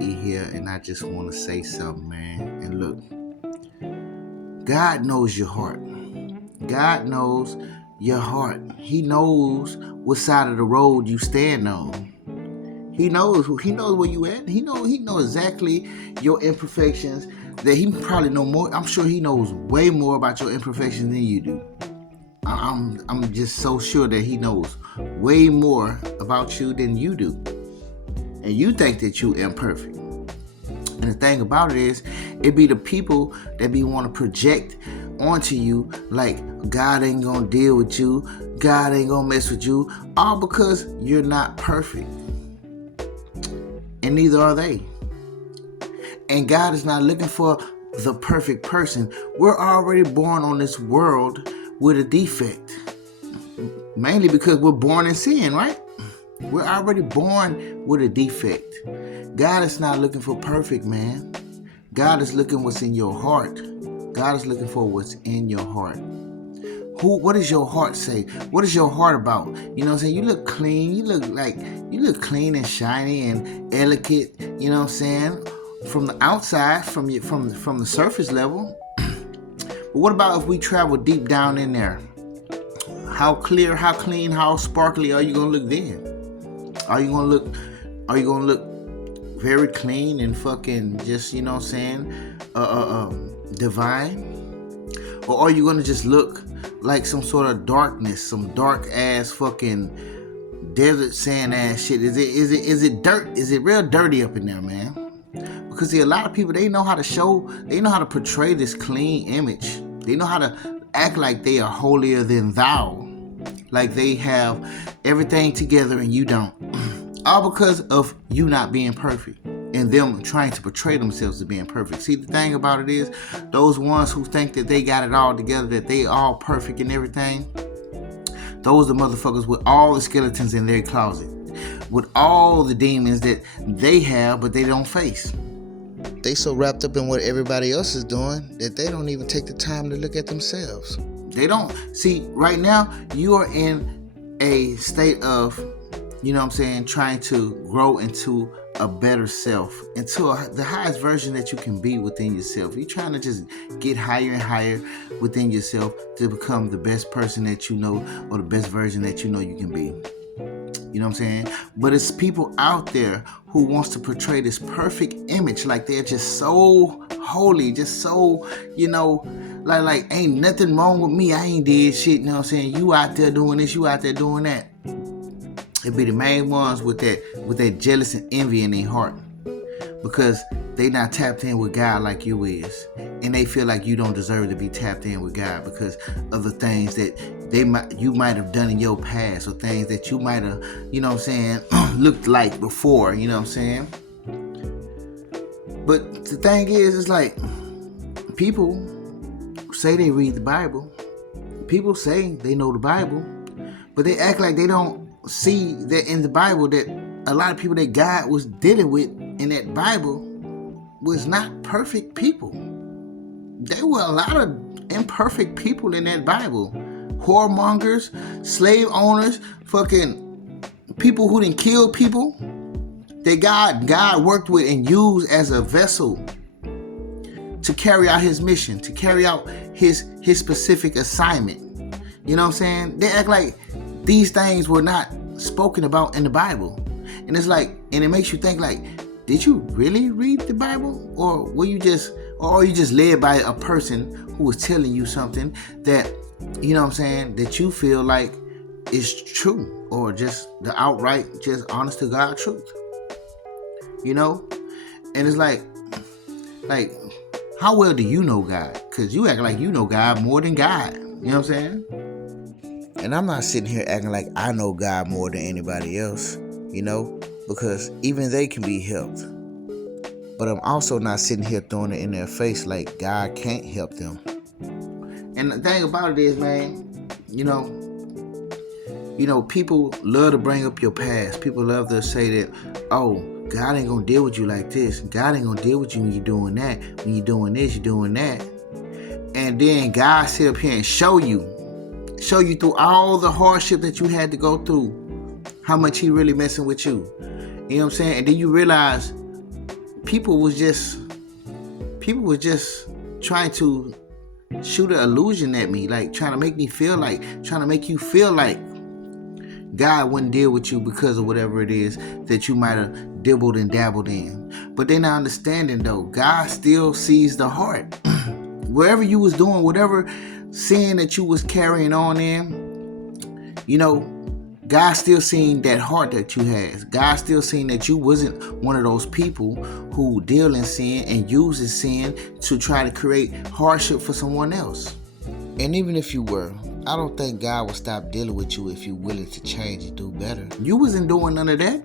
E here, and I just want to say something, man. And look, God knows your heart. God knows your heart. He knows what side of the road you stand on. He knows. He knows where you at. He knows exactly your imperfections. That he probably know more. I'm sure he knows way more about your imperfections than you do. I'm just so sure that he knows way more about you than you do. And you think that you imperfect. And the thing about it is, it be the people that be want to project onto you like God ain't gonna deal with you, God ain't gonna mess with you, all because you're not perfect. And neither are they. And God is not looking for the perfect person. We're already born on this world with a defect. Mainly because we're born in sin, right? We're already born with a defect. God is not looking for perfect, man. God is looking what's in your heart. God is looking for what's in your heart. What does your heart say? What is your heart about? You know what I'm saying? You look clean. You look clean and shiny and elegant. You know what I'm saying? From the outside, from the surface level. But what about if we travel deep down in there? How clear, how clean, how sparkly are you gonna look then? Are you gonna look very clean and fucking just, you know what I'm saying, divine? Or are you gonna just look like some sort of darkness, some dark ass fucking desert sand ass shit? Is it dirt? Is it real dirty up in there, man? Because see, a lot of people, they know how to portray this clean image. They know how to act like they are holier than thou. Like they have everything together and you don't. All because of you not being perfect and them trying to portray themselves as being perfect. See, the thing about it is, those ones who think that they got it all together, that they all perfect and everything, those are the motherfuckers with all the skeletons in their closet, with all the demons that they have but they don't face. They so wrapped up in what everybody else is doing that they don't even take the time to look at themselves. They don't. See, right now, you are in a state of, you know what I'm saying, trying to grow into a better self, into the highest version that you can be within yourself. You're trying to just get higher and higher within yourself to become the best person that you know, or the best version that you know you can be. You know what I'm saying? But it's people out there who wants to portray this perfect image, like they're just so holy, just so, you know, like ain't nothing wrong with me. I ain't did shit. You know what I'm saying? You out there doing this, you out there doing that. It be the main ones with that jealous and envy in their heart, because they not tapped in with God like you is, and they feel like you don't deserve to be tapped in with God because of the things that you might have done in your past, or things that you might have, you know what I'm saying, looked like before. You know what I'm saying? But the thing is, it's like people say they read the Bible, people say they know the Bible, but they act like they don't see that in the Bible that a lot of people that God was dealing with in that Bible was not perfect people. There were a lot of imperfect people in that Bible. Whoremongers, slave owners, fucking people who didn't kill people that God worked with and used as a vessel to carry out his mission, to carry out his specific assignment. You know what I'm saying? They act like these things were not spoken about in the Bible. And it's like, and it makes you think like, did you really read the Bible? Or are you just led by a person who was telling you something that, you know what I'm saying, that you feel like is true, or just the outright, just honest to God truth? You know? And it's like, how well do you know God? Because you act like you know God more than God. You know what I'm saying? And I'm not sitting here acting like I know God more than anybody else, you know, because even they can be helped. But I'm also not sitting here throwing it in their face like God can't help them. And the thing about it is, man, you know, people love to bring up your past. People love to say that, oh, God ain't gonna deal with you like this. God ain't gonna deal with you when you're doing that. When you're doing this, you're doing that. And then God sit up here and show you through all the hardship that you had to go through, how much he really messing with you. You know what I'm saying? And then you realize people was just trying to shoot an illusion at me, like trying to make me feel like, trying to make you feel like God wouldn't deal with you because of whatever it is that you might have dibbled and dabbled in. But they're not understanding though, God still sees the heart. Wherever you was doing, whatever sin that you was carrying on in, you know, God still seen that heart that you had. God still seen that you wasn't one of those people who deal in sin and uses sin to try to create hardship for someone else. And even if you were, I don't think God will stop dealing with you if you're willing to change and do better. You wasn't doing none of that.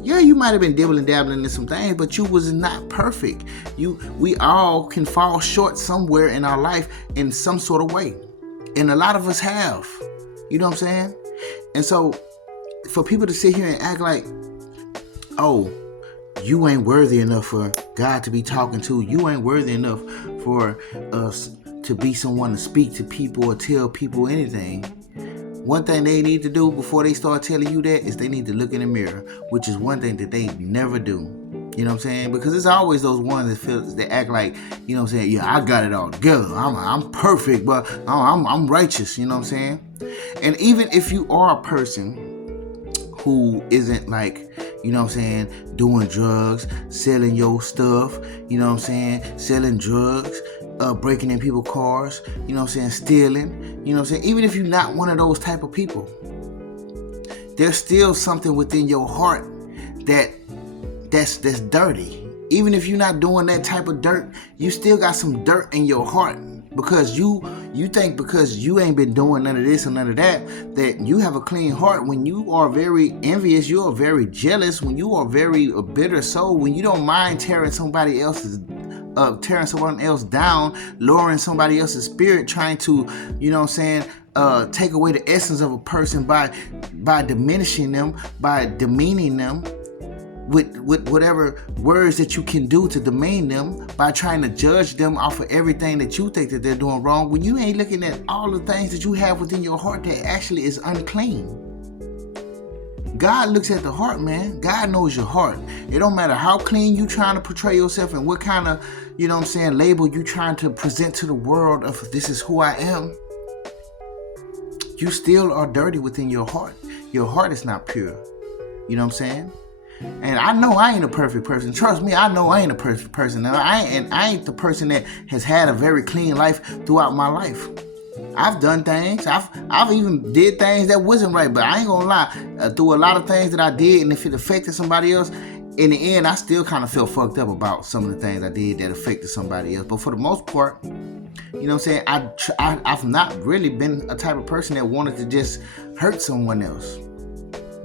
Yeah, you might have been dibbling dabbling in some things, but you was not perfect. We all can fall short somewhere in our life in some sort of way. And a lot of us have. You know what I'm saying? And so for people to sit here and act like, oh, you ain't worthy enough for God to be talking to. You ain't worthy enough for us to be someone to speak to people or tell people anything. One thing they need to do before they start telling you that is they need to look in the mirror, which is one thing that they never do. You know what I'm saying? Because it's always those ones that act like, you know what I'm saying, yeah, I got it all together. I'm perfect, but I'm righteous. You know what I'm saying? And even if you are a person who isn't like, you know what I'm saying, doing drugs, selling your stuff, you know what I'm saying, selling drugs, breaking in people's cars, you know what I'm saying, stealing, you know what I'm saying, even if you're not one of those type of people, there's still something within your heart that's dirty. Even if you're not doing that type of dirt, you still got some dirt in your heart, because you think because you ain't been doing none of this and none of that you have a clean heart. When you are very envious, you are very jealous, when you are very a bitter soul, when you don't mind tearing someone else down, lowering somebody else's spirit, trying to, you know what I'm saying, take away the essence of a person by diminishing them, by demeaning them with whatever words that you can do to demean them, by trying to judge them off of everything that you think that they're doing wrong, when you ain't looking at all the things that you have within your heart that actually is unclean. God looks at the heart, man. God knows your heart. It don't matter how clean you trying to portray yourself and what kind of, you know what I'm saying, label you trying to present to the world of this is who I am. You still are dirty within your heart. Your heart is not pure. You know what I'm saying? And I know I ain't a perfect person. Trust me, I know I ain't a perfect person. Now, I ain't the person that has had a very clean life throughout my life. I've done things. I've even did things that wasn't right. But I ain't gonna lie. Through a lot of things that I did, and if it affected somebody else, in the end, I still kind of feel fucked up about some of the things I did that affected somebody else. But for the most part, you know what I'm saying, I've not really been a type of person that wanted to just hurt someone else.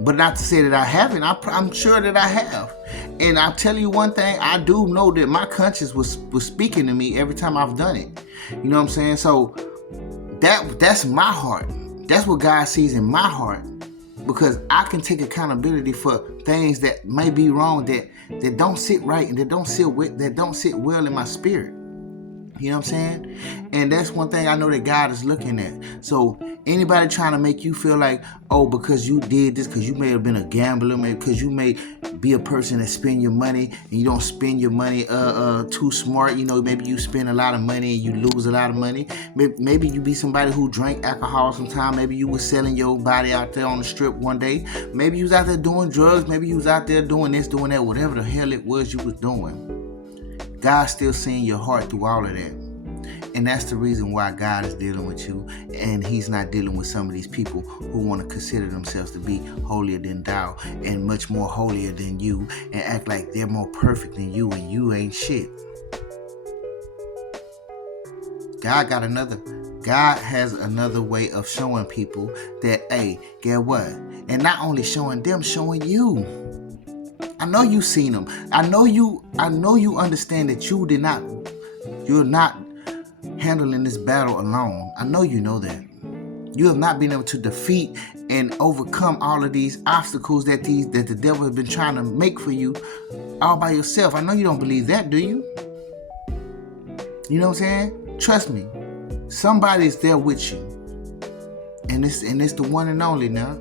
But not to say that I haven't. I'm sure that I have. And I'll tell you one thing, I do know that my conscience was speaking to me every time I've done it. You know what I'm saying? So that's my heart. That's what God sees in my heart. Because I can take accountability for things that may be wrong, that don't sit right, and that don't sit well in my spirit. You know what I'm saying? And that's one thing I know that God is looking at. So anybody trying to make you feel like, oh, because you did this, because you may have been a gambler, maybe because you may be a person that spend your money and you don't spend your money too smart. You know, maybe you spend a lot of money and you lose a lot of money. Maybe you be somebody who drank alcohol sometime. Maybe you was selling your body out there on the strip one day. Maybe you was out there doing drugs. Maybe you was out there doing this, doing that, whatever the hell it was you was doing. God's still seeing your heart through all of that. And that's the reason why God is dealing with you, and he's not dealing with some of these people who want to consider themselves to be holier than thou and much more holier than you, and act like they're more perfect than you, and you ain't shit. God has another way of showing people that, hey, get what? And not only showing them, showing you. I know you seen them. I know you understand that you're not handling this battle alone. I know you know that. You have not been able to defeat and overcome all of these obstacles that the devil has been trying to make for you all by yourself. I know you don't believe that, do you? You know what I'm saying? Trust me. Somebody's there with you. And it's the one and only now.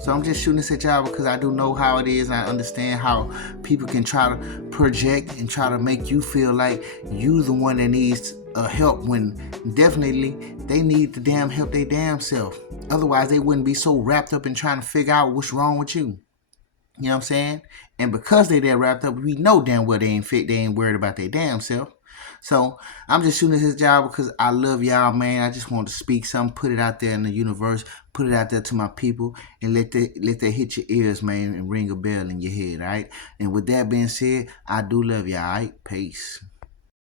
So I'm just shooting this at y'all because I do know how it is, and I understand how people can try to project and try to make you feel like you the one that needs help, when definitely they need the damn help they damn self. Otherwise, they wouldn't be so wrapped up in trying to figure out what's wrong with you. You know what I'm saying? And because they that wrapped up, we know damn well they ain't fit. They ain't worried about their damn self. So I'm just shooting his job because I love y'all, man. I just want to speak something, put it out there in the universe, put it out there to my people, and let that hit your ears, man, and ring a bell in your head, all right? And with that being said, I do love y'all, all right? Peace.